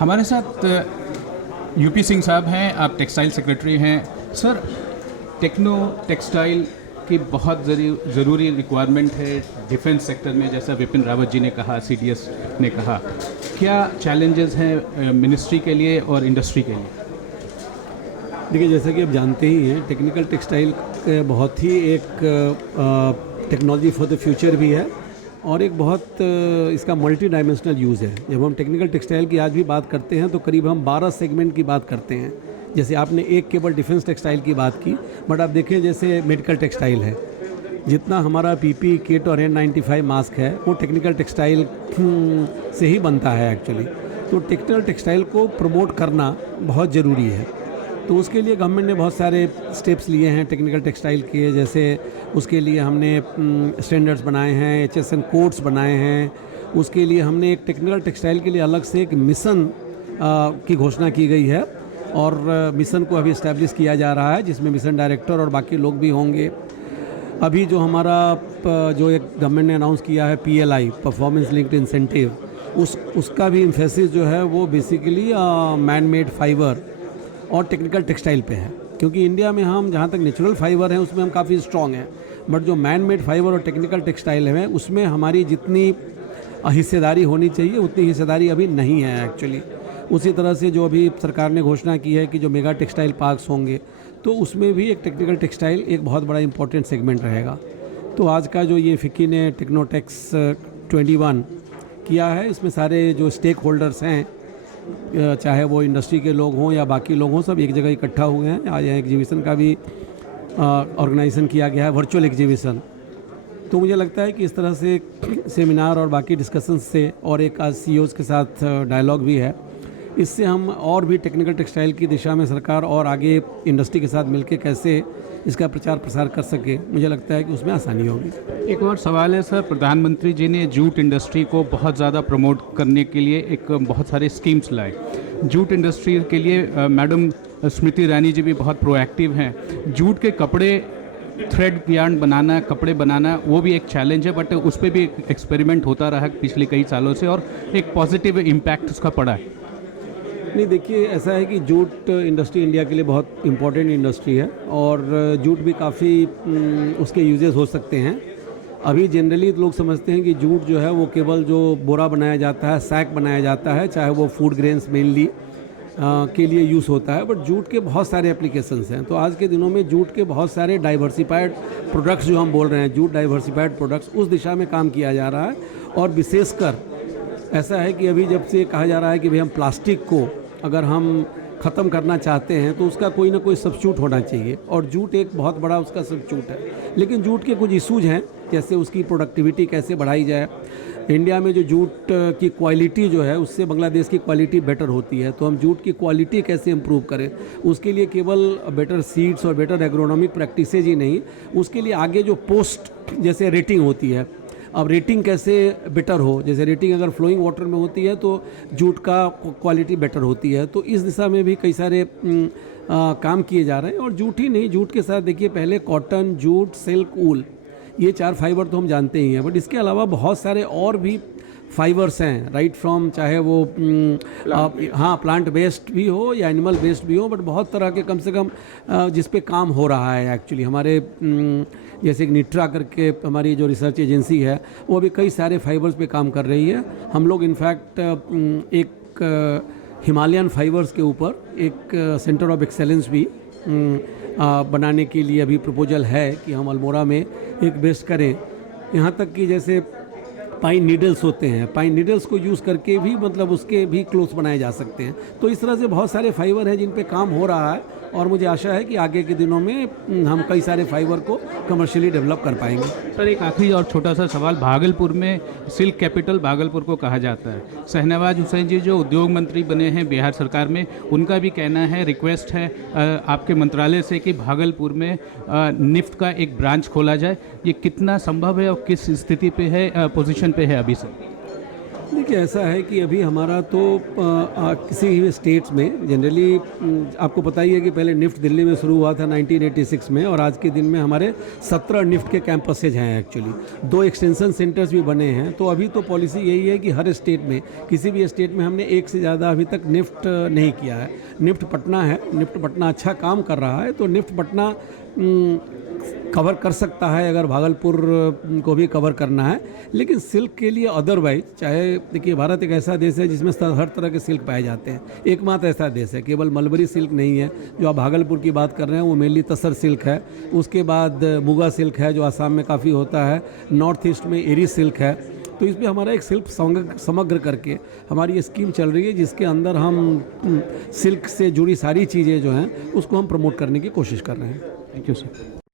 हमारे साथ यूपी सिंह साहब हैं, आप टेक्सटाइल सेक्रेटरी हैं। सर, टेक्सटाइल की बहुत ज़रूरी रिक्वायरमेंट है डिफेंस सेक्टर में, जैसा विपिन रावत जी ने कहा, सीडीएस ने कहा। क्या चैलेंजेस हैं मिनिस्ट्री के लिए और इंडस्ट्री के लिए? देखिए, जैसा कि आप जानते ही हैं, टेक्निकल टेक्सटाइल बहुत ही एक टेक्नोलॉजी फॉर द फ्यूचर भी है और एक बहुत इसका मल्टी डायमेंशनल यूज़ है। जब हम टेक्निकल टेक्सटाइल की आज भी बात करते हैं तो करीब हम 12 सेगमेंट की बात करते हैं। जैसे आपने एक केवल डिफेंस टेक्सटाइल की बात की, बट आप देखें जैसे मेडिकल टेक्सटाइल है, जितना हमारा पीपी किट और N95 मास्क है वो टेक्निकल टेक्सटाइल से ही बनता है एक्चुअली। तो टेक्निकल टेक्सटाइल को प्रमोट करना बहुत ज़रूरी है। तो उसके लिए गवर्नमेंट ने बहुत सारे स्टेप्स लिए हैं टेक्निकल टेक्सटाइल के। जैसे उसके लिए हमने स्टैंडर्ड्स बनाए हैं, HSN कोड्स बनाए हैं। उसके लिए हमने एक टेक्निकल टेक्सटाइल के लिए अलग से एक मिशन की घोषणा की गई है और मिशन को अभी इस्टेब्लिश किया जा रहा है, जिसमें मिशन डायरेक्टर और बाकी लोग भी होंगे। अभी जो हमारा जो एक गवर्नमेंट ने अनाउंस किया है PLI, परफॉर्मेंस लिंक्ड इंसेंटिव, उसका भी एम्फेसिस जो है वो बेसिकली मैन मेड फाइबर और टेक्निकल टेक्सटाइल पे है। क्योंकि इंडिया में हम जहाँ तक नेचुरल फाइबर हैं उसमें हम काफ़ी स्ट्रॉन्ग हैं, बट जो मैन मेड फाइबर और टेक्निकल टेक्सटाइल है उसमें हमारी जितनी हिस्सेदारी होनी चाहिए उतनी हिस्सेदारी अभी नहीं है एक्चुअली। उसी तरह से जो अभी सरकार ने घोषणा की है कि जो मेगा टेक्सटाइल पार्क्स होंगे तो उसमें भी एक टेक्निकल टेक्सटाइल एक बहुत बड़ा इंपॉर्टेंट सेगमेंट रहेगा। तो आज का जो ये फिक्की ने टेक्नोटेक्स 21 किया है, इसमें सारे जो स्टेक होल्डर्स हैं, चाहे वो इंडस्ट्री के लोग हों या बाकी लोग हों, सब एक जगह इकट्ठा हुए हैं। आज यहाँ एग्जीबिशन का भी ऑर्गेनाइजेशन किया गया है, वर्चुअल एग्जीबिशन। तो मुझे लगता है कि इस तरह से सेमिनार और बाकी डिस्कशंस से और एक आज CEOs के साथ डायलॉग भी है, इससे हम और भी टेक्निकल टेक्सटाइल की दिशा में सरकार और आगे इंडस्ट्री के साथ मिलकर कैसे इसका प्रचार प्रसार कर सके, मुझे लगता है कि उसमें आसानी होगी। एक और सवाल है सर, प्रधानमंत्री जी ने जूट इंडस्ट्री को बहुत ज़्यादा प्रमोट करने के लिए एक बहुत सारे स्कीम्स लाए। जूट इंडस्ट्री के लिए मैडम स्मृति ईरानी जी भी बहुत प्रोएक्टिव हैं। जूट के कपड़े, थ्रेड यार्न बनाना, कपड़े बनाना, वो भी एक चैलेंज है, बट उस पर भी एक एक्सपेरिमेंट होता रहा पिछले कई सालों से और एक पॉजिटिव इम्पैक्ट उसका पड़ा है। नहीं, देखिए, ऐसा है कि जूट इंडस्ट्री इंडिया के लिए बहुत इम्पोर्टेंट इंडस्ट्री है और जूट भी काफ़ी उसके यूजेस हो सकते हैं। अभी जनरली लोग समझते हैं कि जूट जो है वो केवल जो बोरा बनाया जाता है, सैक बनाया जाता है, चाहे वो फूड ग्रेन्स मेनली के लिए यूज़ होता है, बट जूट के बहुत सारे एप्लीकेशंस हैं। तो आज के दिनों में जूट के बहुत सारे डाइवर्सिफाइड प्रोडक्ट्स जो हम बोल रहे हैं, जूट डाइवर्सिफाइड प्रोडक्ट्स, उस दिशा में काम किया जा रहा है। और विशेषकर ऐसा है कि अभी जब से कहा जा रहा है कि भाई हम प्लास्टिक को अगर हम ख़त्म करना चाहते हैं तो उसका कोई ना कोई सब्स्टिट्यूट होना चाहिए, और जूट एक बहुत बड़ा उसका सब्स्टिट्यूट है। लेकिन जूट के कुछ इशूज़ हैं, जैसे उसकी प्रोडक्टिविटी कैसे बढ़ाई जाए। इंडिया में जो जूट की क्वालिटी जो है उससे बांग्लादेश की क्वालिटी बेटर होती है, तो हम जूट की क्वालिटी कैसे इम्प्रूव करें, उसके लिए केवल बेटर सीड्स और बेटर एग्रोनॉमिक प्रैक्टिसेज ही नहीं, उसके लिए आगे जो पोस्ट जैसे रेटिंग होती है, अब रेटिंग कैसे बेटर हो। जैसे रेटिंग अगर फ्लोइंग वाटर में होती है तो जूट का क्वालिटी बेटर होती है। तो इस दिशा में भी कई सारे काम किए जा रहे हैं। और जूट ही नहीं, जूट के साथ देखिए पहले कॉटन, जूट, सिल्क, ऊल, ये 4 फाइबर तो हम जानते ही हैं, बट इसके अलावा बहुत सारे और भी फाइबर्स हैं, राइट फ्रॉम, चाहे वो प्लांट बेस्ड भी हो या एनिमल बेस्ड भी हो, बट बहुत तरह के कम से कम जिस पे काम हो रहा है एक्चुअली। हमारे जैसे एक निट्रा करके हमारी जो रिसर्च एजेंसी है वो अभी कई सारे फाइबर्स पे काम कर रही है। हम लोग इनफैक्ट एक हिमालयन फाइबर्स के ऊपर एक सेंटर ऑफ एक्सेलेंस भी बनाने के लिए अभी प्रपोजल है कि हम अल्मोड़ा में एक बेस्ट करें। यहाँ तक कि जैसे पाइन नीडल्स होते हैं, पाइन नीडल्स को यूज़ करके भी मतलब उसके भी क्लोथ्स बनाए जा सकते हैं। तो इस तरह से बहुत सारे फाइबर हैं जिन पे काम हो रहा है और मुझे आशा है कि आगे के दिनों में हम कई सारे फाइबर को कमर्शियली डेवलप कर पाएंगे। सर, एक आखिरी और छोटा सा सवाल, भागलपुर में सिल्क कैपिटल भागलपुर को कहा जाता है। शहनवाज हुसैन जी जो उद्योग मंत्री बने हैं बिहार सरकार में, उनका भी कहना है, रिक्वेस्ट है आपके मंत्रालय से कि भागलपुर में निफ्ट का एक ब्रांच खोला जाए। ये कितना संभव है और किस स्थिति पे है, पोजीशन पे है अभी सर? देखिए ऐसा है कि अभी हमारा तो किसी भी स्टेट्स में जनरली आपको पता ही है कि पहले निफ्ट दिल्ली में शुरू हुआ था 1986 में, और आज के दिन में हमारे 17 निफ्ट के कैंपसेज हैं एक्चुअली, 2 एक्सटेंशन सेंटर्स भी बने हैं। तो अभी तो पॉलिसी यही है कि हर स्टेट में, किसी भी स्टेट में हमने एक से ज़्यादा अभी तक निफ्ट नहीं किया है। निफ्ट पटना है, निफ्ट पटना अच्छा काम कर रहा है, तो निफ्ट पटना कवर कर सकता है अगर भागलपुर को भी कवर करना है। लेकिन सिल्क के लिए अदरवाइज, चाहे देखिए भारत एक ऐसा देश है जिसमें हर तरह के सिल्क पाए जाते हैं, एकमात्र ऐसा देश है, केवल मलबरी सिल्क नहीं है जो आप भागलपुर की बात कर रहे हैं, वो मेनली तसर सिल्क है। उसके बाद मुगा सिल्क है जो आसाम में काफ़ी होता है, नॉर्थ ईस्ट में एरी सिल्क है। तो इसमें हमारा एक सिल्क समग्र करके हमारी ये स्कीम चल रही है जिसके अंदर हम सिल्क से जुड़ी सारी चीज़ें जो हैं उसको हम प्रमोट करने की कोशिश कर रहे हैं। Thank you sir.